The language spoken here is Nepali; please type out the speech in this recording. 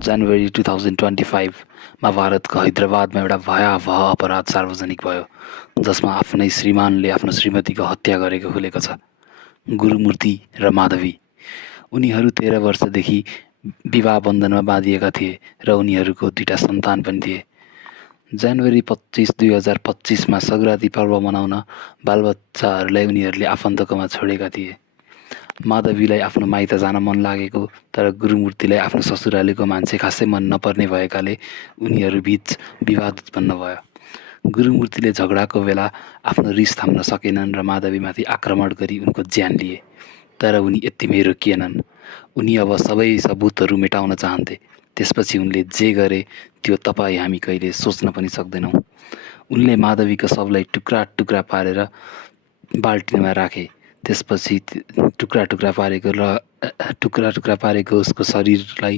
जनवरी 2025मा भारतको हैदराबादमा एउटा भयावह अपराध सार्वजनिक भयो, जसमा आफ्नै श्रीमानले आफ्नो श्रीमतीको हत्या गरेको खुलेको छ। गुरुमूर्ति र माधवी उनीहरू 13 वर्षदेखि विवाह बन्धनमा बाँधिएका थिए र उनीहरूको 2टा सन्तान पनि थिए। जनवरी 25, 2025मा सग्राती पर्व मनाउन बालबच्चाहरूलाई उनीहरूले आफन्तकोमा छोडेका थिए। माधवीलाई आफ्नो माइत जान मन लागेको तर गुरुमूर्तिलाई आफ्नो ससुरालीको मान्छे खासै मन नपर्ने भएकाले उनीहरू बीच विवाद उत्पन्न भयो। गुरुमूर्तिले झगडाको बेला आफ्नो रिस थाम्न सकेनन् र माधवीमाथि आक्रमण गरी उनको ज्यान लिए, तर उनी यतिमै रोकिएनन्। उनी अब सबै सबुतहरू मेटाउन चाहन्थे। त्यसपछि उनले जे गरे त्यो तपाईँ हामी कहिले सोच्न पनि सक्दैनौँ। उनले माधवीको शवलाई टुक्रा टुक्रा पारेर बाल्टिनमा राखे। त्यसपछि टुक्रा टुक्रा पारेको उसको शरीरलाई